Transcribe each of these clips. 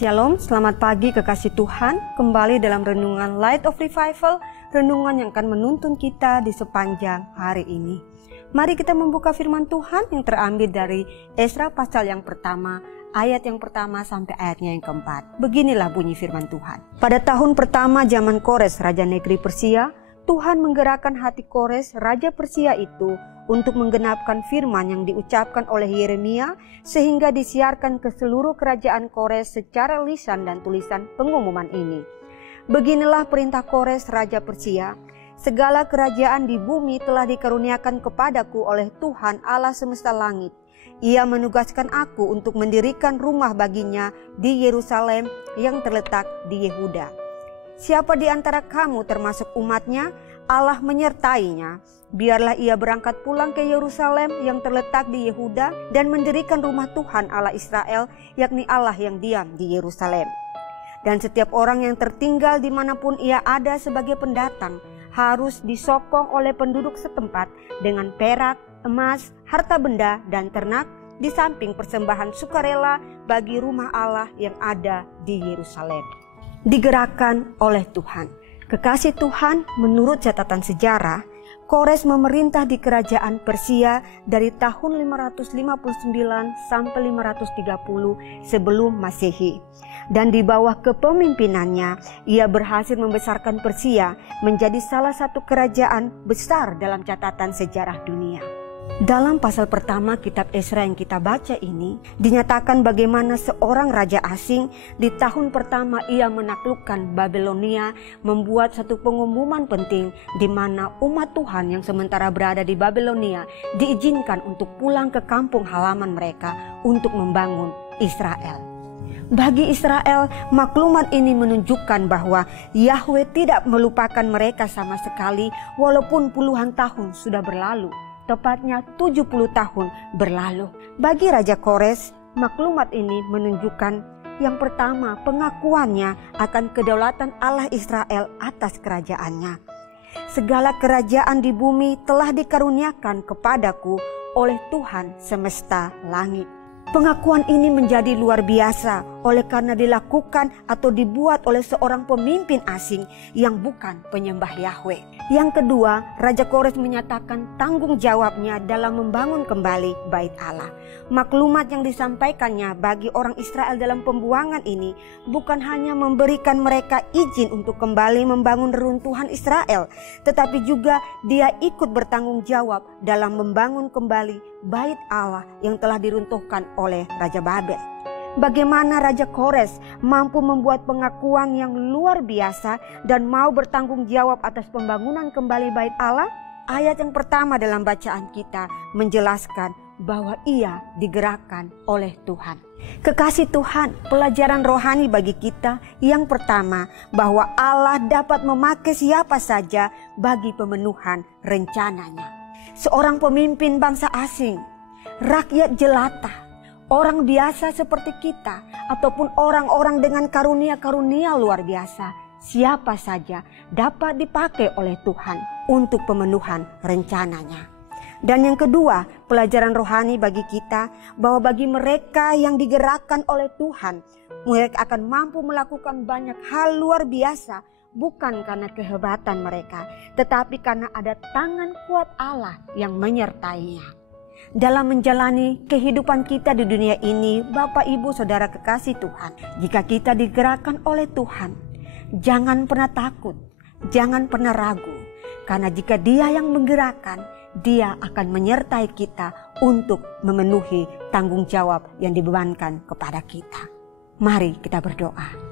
Shalom, selamat pagi kekasih Tuhan. Kembali dalam renungan Light of Revival, renungan yang akan menuntun kita di sepanjang hari ini. Mari kita membuka firman Tuhan yang terambil dari Esra pasal yang pertama, ayat yang pertama sampai ayatnya yang keempat. Beginilah bunyi firman Tuhan. Pada tahun pertama zaman Kores, raja negeri Persia, Tuhan menggerakkan hati Kores, raja Persia itu, untuk menggenapkan firman yang diucapkan oleh Yeremia, sehingga disiarkan ke seluruh kerajaan Kores secara lisan dan tulisan pengumuman ini. Beginilah perintah Kores, raja Persia: segala kerajaan di bumi telah dikaruniakan kepadaku oleh Tuhan Allah semesta langit. Ia menugaskan aku untuk mendirikan rumah baginya di Yerusalem yang terletak di Yehuda. Siapa di antara kamu termasuk umatnya, Allah menyertainya. Biarlah ia berangkat pulang ke Yerusalem yang terletak di Yehuda dan mendirikan rumah Tuhan Allah Israel, yakni Allah yang diam di Yerusalem. Dan setiap orang yang tertinggal dimanapun ia ada sebagai pendatang harus disokong oleh penduduk setempat dengan perak, emas, harta benda, dan ternak, di samping persembahan sukarela bagi rumah Allah yang ada di Yerusalem. Digerakkan oleh Tuhan. Kekasih Tuhan, menurut catatan sejarah, Kores memerintah di kerajaan Persia dari tahun 559 sampai 530 sebelum Masehi. Dan di bawah kepemimpinannya, ia berhasil membesarkan Persia menjadi salah satu kerajaan besar dalam catatan sejarah dunia. Dalam pasal pertama kitab Esra yang kita baca ini, dinyatakan bagaimana seorang raja asing di tahun pertama ia menaklukkan Babelonia membuat satu pengumuman penting di mana umat Tuhan yang sementara berada di Babelonia diizinkan untuk pulang ke kampung halaman mereka untuk membangun Israel. Bagi Israel, maklumat ini menunjukkan bahwa Yahweh tidak melupakan mereka sama sekali walaupun puluhan tahun sudah berlalu. Tepatnya 70 tahun berlalu. Bagi Raja Kores, maklumat ini menunjukkan yang pertama, pengakuannya akan kedaulatan Allah Israel atas kerajaannya. Segala kerajaan di bumi telah dikaruniakan kepadaku oleh Tuhan semesta langit. Pengakuan ini menjadi luar biasa oleh karena dilakukan atau dibuat oleh seorang pemimpin asing yang bukan penyembah Yahweh. Yang kedua, Raja Kores menyatakan tanggung jawabnya dalam membangun kembali bait Allah. Maklumat yang disampaikannya bagi orang Israel dalam pembuangan ini bukan hanya memberikan mereka izin untuk kembali membangun reruntuhan Israel, tetapi juga dia ikut bertanggung jawab dalam membangun kembali bait Allah yang telah diruntuhkan oleh Raja Babel. Bagaimana Raja Kores mampu membuat pengakuan yang luar biasa dan mau bertanggung jawab atas pembangunan kembali bait Allah? Ayat yang pertama dalam bacaan kita menjelaskan bahwa ia digerakkan oleh Tuhan. Kekasih Tuhan, pelajaran rohani bagi kita yang pertama, bahwa Allah dapat memakai siapa saja bagi pemenuhan rencananya. Seorang pemimpin bangsa asing, rakyat jelata, orang biasa seperti kita, ataupun orang-orang dengan karunia-karunia luar biasa, siapa saja dapat dipakai oleh Tuhan untuk pemenuhan rencananya. Dan yang kedua, pelajaran rohani bagi kita, bahwa bagi mereka yang digerakkan oleh Tuhan, mereka akan mampu melakukan banyak hal luar biasa, bukan karena kehebatan mereka, tetapi karena ada tangan kuat Allah yang menyertainya. Dalam menjalani kehidupan kita di dunia ini, Bapak, Ibu, Saudara kekasih Tuhan, jika kita digerakkan oleh Tuhan, jangan pernah takut, jangan pernah ragu. Karena jika Dia yang menggerakkan, Dia akan menyertai kita untuk memenuhi tanggung jawab yang dibebankan kepada kita. Mari kita berdoa.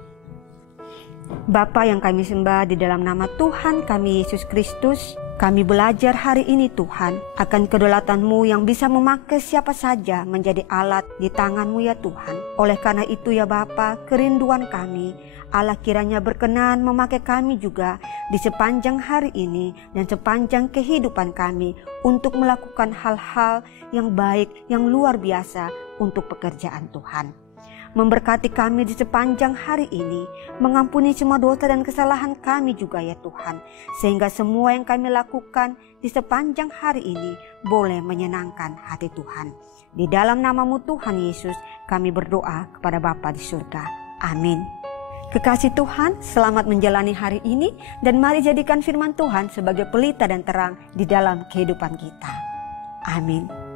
Bapa yang kami sembah, di dalam nama Tuhan kami Yesus Kristus, kami belajar hari ini Tuhan akan kedaulatan-Mu yang bisa memakai siapa saja menjadi alat di tangan-Mu ya Tuhan. Oleh karena itu ya Bapa, kerinduan kami, Allah kiranya berkenan memakai kami juga di sepanjang hari ini dan sepanjang kehidupan kami untuk melakukan hal-hal yang baik, yang luar biasa untuk pekerjaan Tuhan. Memberkati kami di sepanjang hari ini, mengampuni semua dosa dan kesalahan kami juga ya Tuhan, sehingga semua yang kami lakukan di sepanjang hari ini boleh menyenangkan hati Tuhan. Di dalam nama-Mu Tuhan Yesus, kami berdoa kepada Bapa di surga. Amin. Kekasih Tuhan, selamat menjalani hari ini dan mari jadikan firman Tuhan sebagai pelita dan terang di dalam kehidupan kita. Amin.